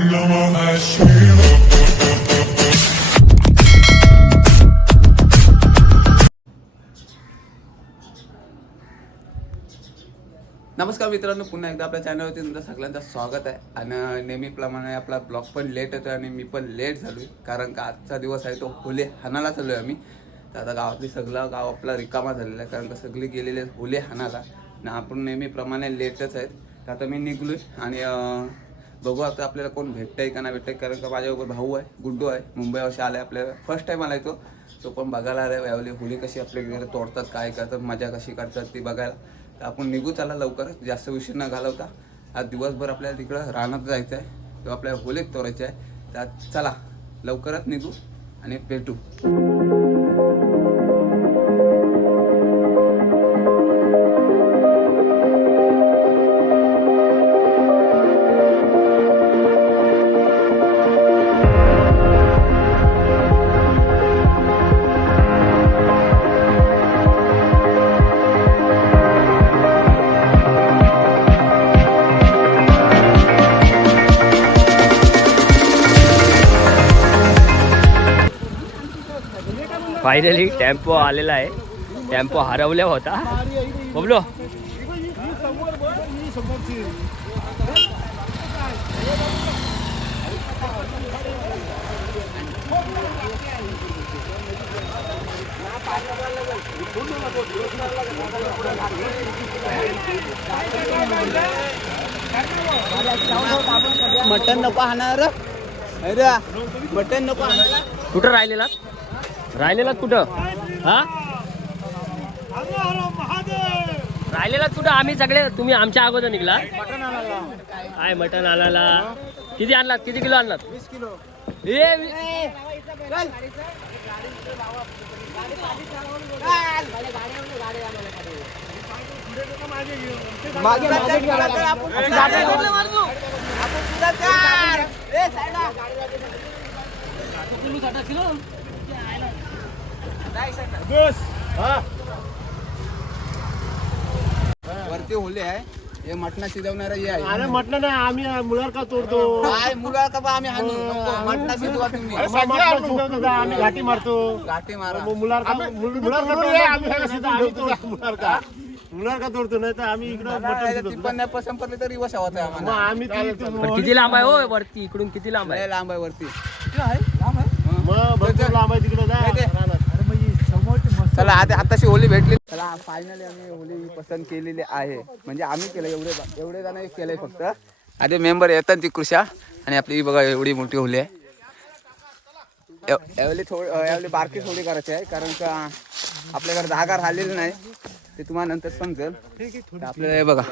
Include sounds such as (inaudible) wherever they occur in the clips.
नमस्कार मित्रांनो पुन्हा एकदा आपल्या चॅनलवरती तुमचं सगळ्यांचं स्वागत आहे. आणि नेहमीप्रमाणे आपला ब्लॉग पण लेट होतो आणि मी पण लेट झालो कारण का आजचा दिवस आहे तो होले हाणाला चाललो आहे आम्ही. तर आता गावातली सगळं गाव आपला रिकामा झालेला आहे कारण का सगळे गेलेले होले हाणाला. आणि आपण नेहमीप्रमाणे लेटच आहेत. तर आता मी निघलोय आणि बघू आता आपल्याला कोण भेटतंय का नाही भेटतंय. कारण का माझ्याबरोबर भाऊ आहे गुड्डू आहे. मुंबई अशा आलाय आपल्याला फर्स्ट टाइम आलाय तो. तो पण बघायला आलाय यावेळी होली कशी आपल्या घरी तोडतात काय करतात मजा कशी करतात ती बघायला. तर आपण निघू चला लवकरच. जास्त उशीर न घालवता. आज दिवसभर आपल्याला तिकडं रानात जायचं आहे किंवा आपल्याला होलीत तोडायचं आहे तर चला लवकरच निघू आणि भेटू. फायनली टेम्पो आलेला आहे. टेम्पो हरवल्या होता. बबलो. मटन नको हाणार मटन नको हाणार कुठं राहिलेलात राहिलेलात कुठं? हा? राहिलेलात कुठं? आम्ही सगळे तुम्ही आमच्या अगोदर निघला. काय मटन आणायला? किती आणलात? किती किलो आणलात? वीस किलो? वरती होले आहे. हे मटणा शिजवणारा हे आहे. अरे म्हटलं ना आम्ही मुलार का तोडतो. काय मुलं का बा आम्ही हाणू. नको, मटणा शिजवा तुम्ही. का? आम्ही घाटी मारतो. गाठी मारा. मग मुलार का मुल- मुलार का तोडतो? आम्ही मुलार का मुलार का तोडतो नाही तर आम्ही इकडं मटण ती शिजवतो. पण नाही पसंत पडली तरी वशा होता मग आम्हाला आम्ही ती- ती- पण किती लांब आहे हो वरती? इकडून किती लांब आहे? लय लांब आहे वरती? लांब आहे? मग भरपूर लांब आहे तिकडे जा. काय ते? चला आता आताशी होली भेटली. चला फायनली आम्ही होली पसंत केलेली आहे. म्हणजे आम्ही केलं एवढे एवढे जण केलंय फक्त. आधी मेंबर येतात ती कृषा आणि आपली ही बघा एवढी मोठी होली आहे. यावेळी थोडी यावेळी बारकी थोडी करायची आहे कारण का आपल्याकडे जागा राहिलेली नाही. ते तुम्हाला नंतर समजेल. आपल्याला हे बघा.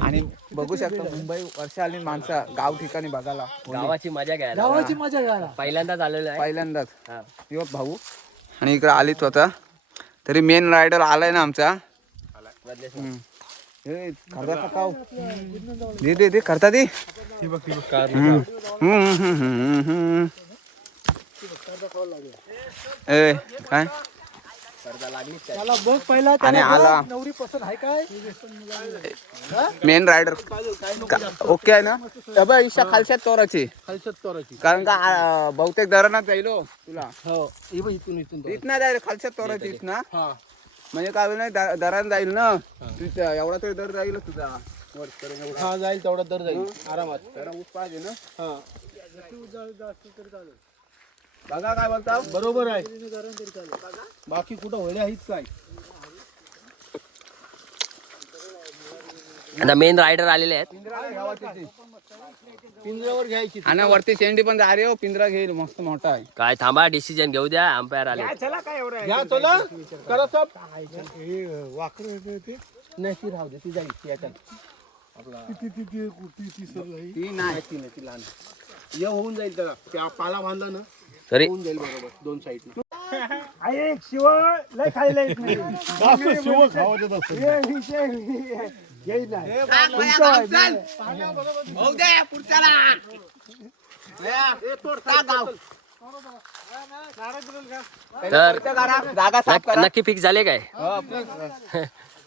आणि बघू शकता मुंबई वर्ष आली माणसं गाव ठिकाणी बघायला गावाची मजा घ्यायला. गावाची मजा घ्यायला. पहिल्यांदाच आलेलो आहे. पहिल्यांदाच. हा. यो भाऊ. आणि इकडे आलीत होता तरी मेन रायडर आलाय ना आमचा? दे दे दे करता दे. आणि आला. Main rider. ओके आहे ना? बघ, ईशा खालच्यात चोराची. कारण का बहुतेक धरणात जाईल हो तुला. इथना जाईल खालच्या तोराची इथना. म्हणजे काय नाही दरान जाईल ना? तिथं एवढा तरी दर जाईल तुझा. करून एवढा. हा जाईल तेवढा दर जाईल. आरामात. जरा ऊस पाहिजे ना? हा. बघा काय बोलता बरोबर आहे बाकी कुठं होण्या आहेत काय आता मेन रायडर आलेले आहेत पिंजऱ्यावर घ्यायची आणि वरती शेंडी पण जा रे हो पिंजरा घेईल मस्त मोठा आहे काय थांबा डिसिजन घेऊ द्या अंपायर आले घ्या चला करा सब नाही ती राहू दे ती जाईल ती याच्यात ती नाही ती नाही ती लहान ये होऊन जाईल त्याला त्या पाला बांधला ना तरी होऊन जाईल बरोबर दोन साईड (laughs) शिव लय खायला येत नाही. शिव खावा घेईल नाही. होऊ दे पुढच्याला. तर जागा साफ नक- करा. नक्की फिक्स झाले काय? हो.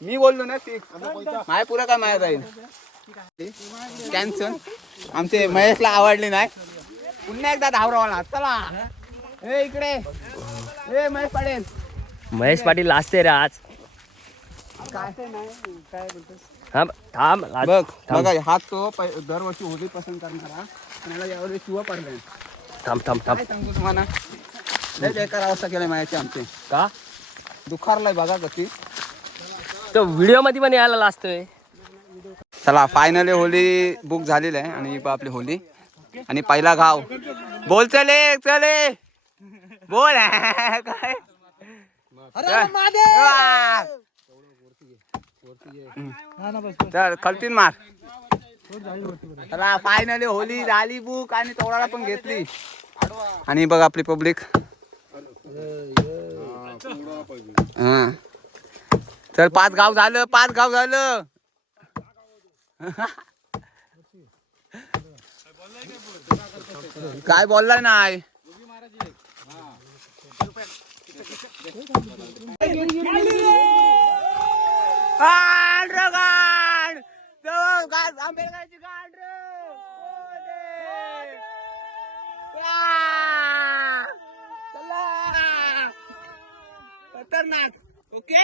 मी बोललो ना फिक्स माय पुरा काय माया जाईल कॅन्सल (laughs) आमचे महेशला आवडली नाही. पुन्हा एकदा धावरावाला. चला. ए इकडे. ए महेश पाडेल महेश पाटील लाजते रे आज. थांब थांब आज- बघ थांब. बघा हा तो पै- दरवर्षी होली पसंत करणारा आणि याला यावेळी शिव पडले थांब थांब थांब. काय सांगू तुम्हाला? लय बेकार अवस्था केली मायाची आमची. का? दुखारलाय बघा कशी तो व्हिडिओमध्ये पण यायला लाजतोय. चला फायनली होली बुक झालेली आहे आणि ही पहा आपली होली आणि पहिला घाव. बोल चले चले. बोल. काय. चल खलतीन मार. चला फायनली होली झाली बुक आणि तोडाला पण घेतली. आणि बघ आपली पब्लिक हा. चल पाच गाव झालं पाच गाव झालं. (laughs) काय बोललाय नाय? गांड गांड! जवळ गाड आंबेडकरांची खतरनाक. ओके?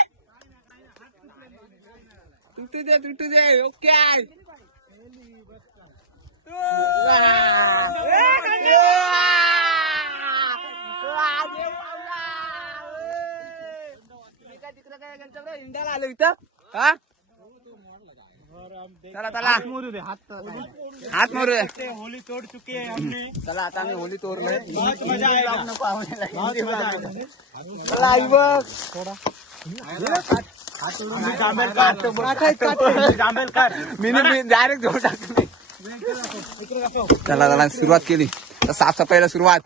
तुटू दे तुटू दे. ओके. आलो इथं हा चला चला हात मारू होली तोड चुकी आहे चला आता आम्ही होली तोड़ चला आई बघ जांभेलकर मी डायरेक्ट घेऊन टाकली चला चला सुरुवात केली. तर साफसफाईला सुरुवात.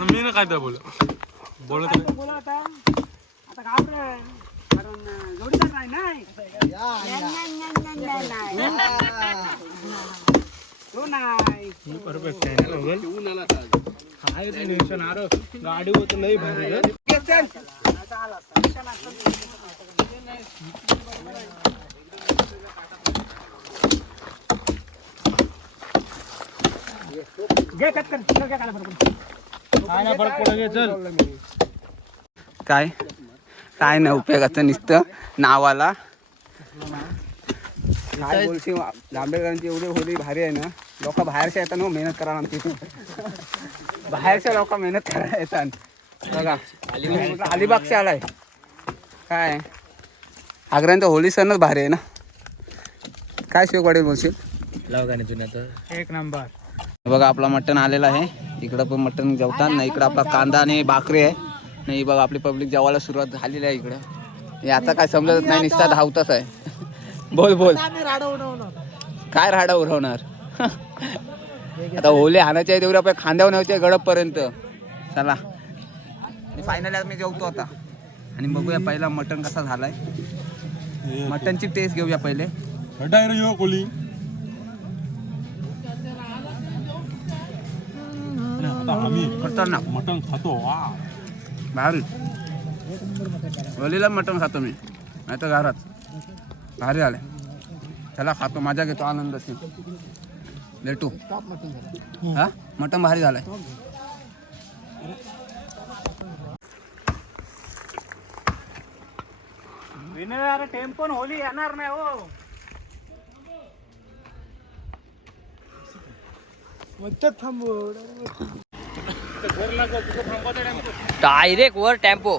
मी काय बोल बोलत? नाही. बोला आता आता कारण जोडीदार नाही नाही तो नाही. परफेक्ट आहे टेन्शन आरो गाडी होत नाही भारी घे कट कर. बरोबर काय चल काय? काय नाही उपयोगाचं नुसतं. नावाला. काय जांभेकरांची एवढी होली भारी आहे ना. लोक बाहेरच्या येतात ना मेहनत करा आमची. बाहेरच्या लोक मेहनत करायला येतात. बघा अलिबागचे आलाय. काय? आग्र्यांचा होली सणच भारी आहे ना. काय शिवपाडील बोलशील? एक नंबर. बघा आपला मटण आलेला आहे. इकडं पण मटण जेवतात ना इकडं आपला कांदा आणि भाकरी आहे. नाही बघा आपली पब्लिक जेवायला सुरुवात झालेली आहे इकडं. हे आता काय समजत नाही निस्ता धावताच आहे. (laughs) बोल बोल. काय राडा उरवणार (laughs) आता ओले हाणाचे आहे तेवढे आपल्या खांद्यावर नव्हते गडपपर्यंत. चला. फायनली मी जेवतो आता. आणि बघूया पहिला मटण कसा झालाय. मटणची टेस्ट घेऊया पहिले. कोली. खतरनाक मटण खातो वा. भारी वलीला मटण खातो मी. नाही तर घरात. भारी आले त्याला खातो मजा घेतो आनंद लेटू. हा? मटण भारी झालंय. विनर टेम्पोन होली येणार नाही हो. डायरेक्ट वर टेम्पो.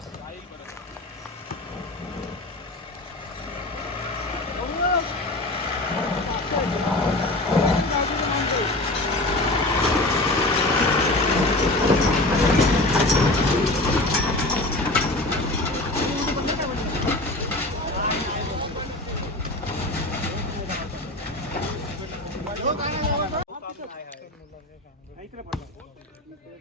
ऐकलं पडलं.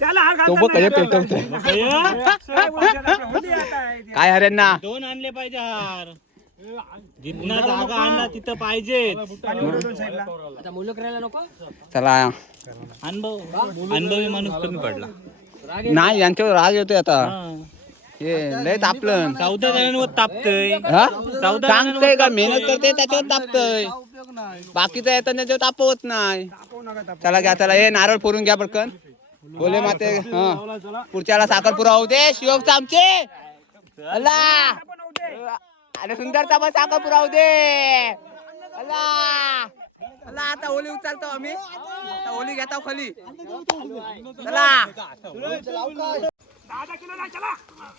त्याला हार तो बघ कसे पेटवतोय. (laughs) काय हऱ्यांना दोन आणले पाहिजे हार. जितना जागा आणला तिथं पाहिजे. चला. अनुभव. अनुभवी माणूस कमी पडला. नाही यांच्यावर राग येतोय आता. हे. लय तापलं. चौदा जणांवर तापतय. हा? सांगतोय का? मेहनत करते त्याच्यावर तापतय. बाकीचं येतं त्याच्यावर तापवत नाही. चला घ्या चला. हे नारळ फोडून घ्या पटकन. बोले माते हा. पुढच्याला साखरपुरा होऊ दे शिवक आमचे अला अरे सुंदरचा पण साखरपुरा होऊ दे. अला अला आता होली उचलतो आम्ही. आता होली घेतो खाली. चला दहा किलो नाही चला चला बे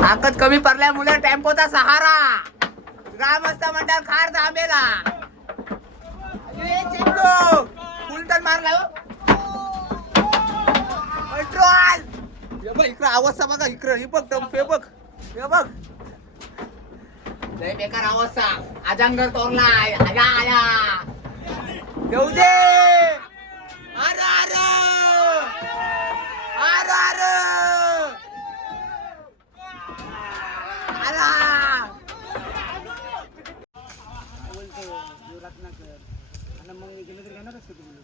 ताकद कमी पडल्यामुळे टेम्पोचा सहारा. ग्रामस्थ म्हणतात खार थांबेला. फुलटन मारला पेट्रोल हे. बघ इकडं अवस्था बघा इकडं. हे बघ दम हे बघ हे बघ. लय बेकार अवस्था अजांगर तोरलाय. आया आया येऊ दे अरे अरे अरे अरे आला आणि मग गेलं तरी घेणारच का तुम्ही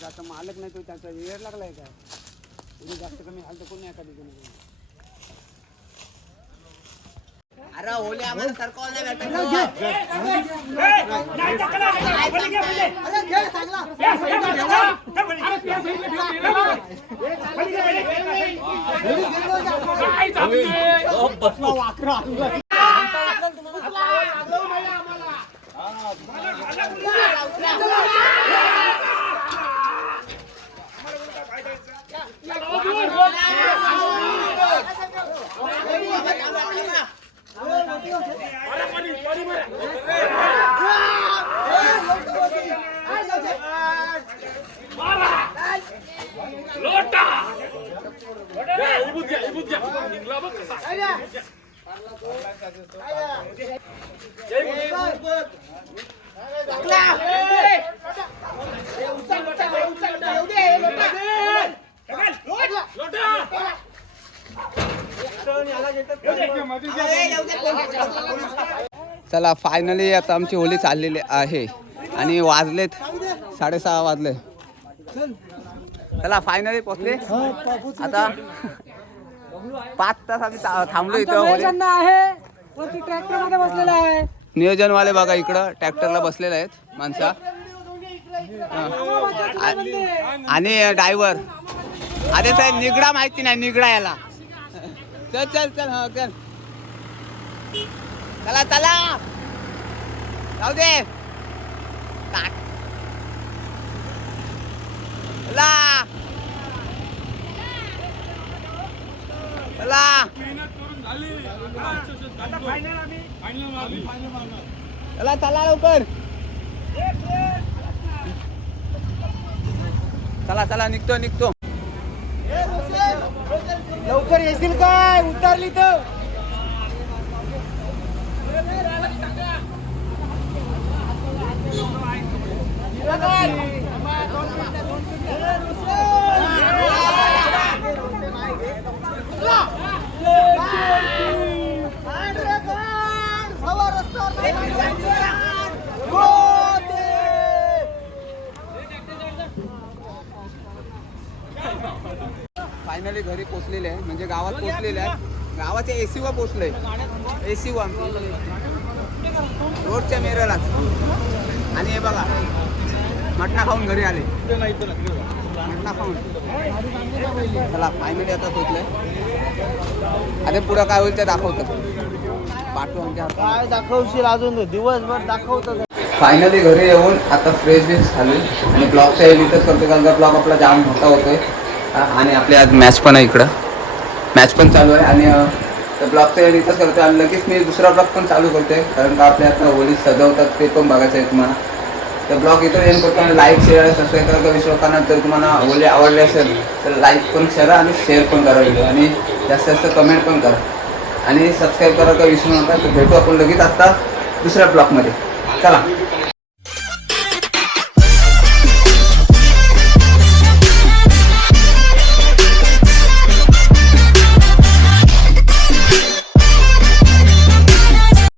जास्त मालक नाही तो त्याचा वेळ लागलाय काय तुम्ही जास्त कमी हाल तर कोणी एखादी कोणी अरे ओले आम्हाला सरकवलं नाही भेटत चला फायनली आता आमची होली चाललेली आहे. आणि वाजलेत साडेसहा वाजले. चला फायनली पोचले आता पाच तास आम्ही थांबलो इथं आहे. नियोजनवाले बघा इकडं ट्रॅक्टरला बसलेले आहेत माणसा. आणि ड्रायव्हर अरे साहेब निगडा माहिती नाही निगडा याला. चल चल चल हा चल. चला चला. जाऊ दे टाक. चला चला चला लवकर. चला चला निघतो निघतो. लवकर येशील काय? उतरली तर. फायनली घरी पोचलेले आहे. म्हणजे गावात पोचलेले आहे गावाच्या एसी वर पोचले एसी वर. रोडच्या मेरेलाच आणि हे बघा. मटणा खाऊन घरी आले. चला फायनली आता पोचलोय आता पुढं काय होईल ते दाखवतो. पाठवू आमच्या हातात. काय दाखवशील अजून दिवसभर दाखवतो फायनली घरी येऊन आता फ्रेश बिश झाली आणि ब्लॉगचा एडिटच करतो कारण का ब्लॉग आपला जाम मोठा होतोय. आणि आपली आज मॅच पण आहे इकडं. मॅच पण चालू आहे. आणि तर ब्लॉगचा एडिटच करतो आणि लगेच मी दुसरा ब्लॉग पण चालू करतोय कारण का आपल्या आता होली सजवतात ते पण बघायचं आहे तुम्हाला. तर ब्लॉग इथं एंड करतो आणि लाईक शेअर सबस्क्राईब करा विश्व लोकांना जर तुम्हाला होली आवडली असेल तर लाईक पण करा आणि शेअर पण करा व्हिडिओ आणि जास्तीत जास्त कमेंट पण करा. आणि सबस्क्राईब करा का विसरू नका. तर भेटू आपण लगेच आत्ता दुसऱ्या ब्लॉगमध्ये चला.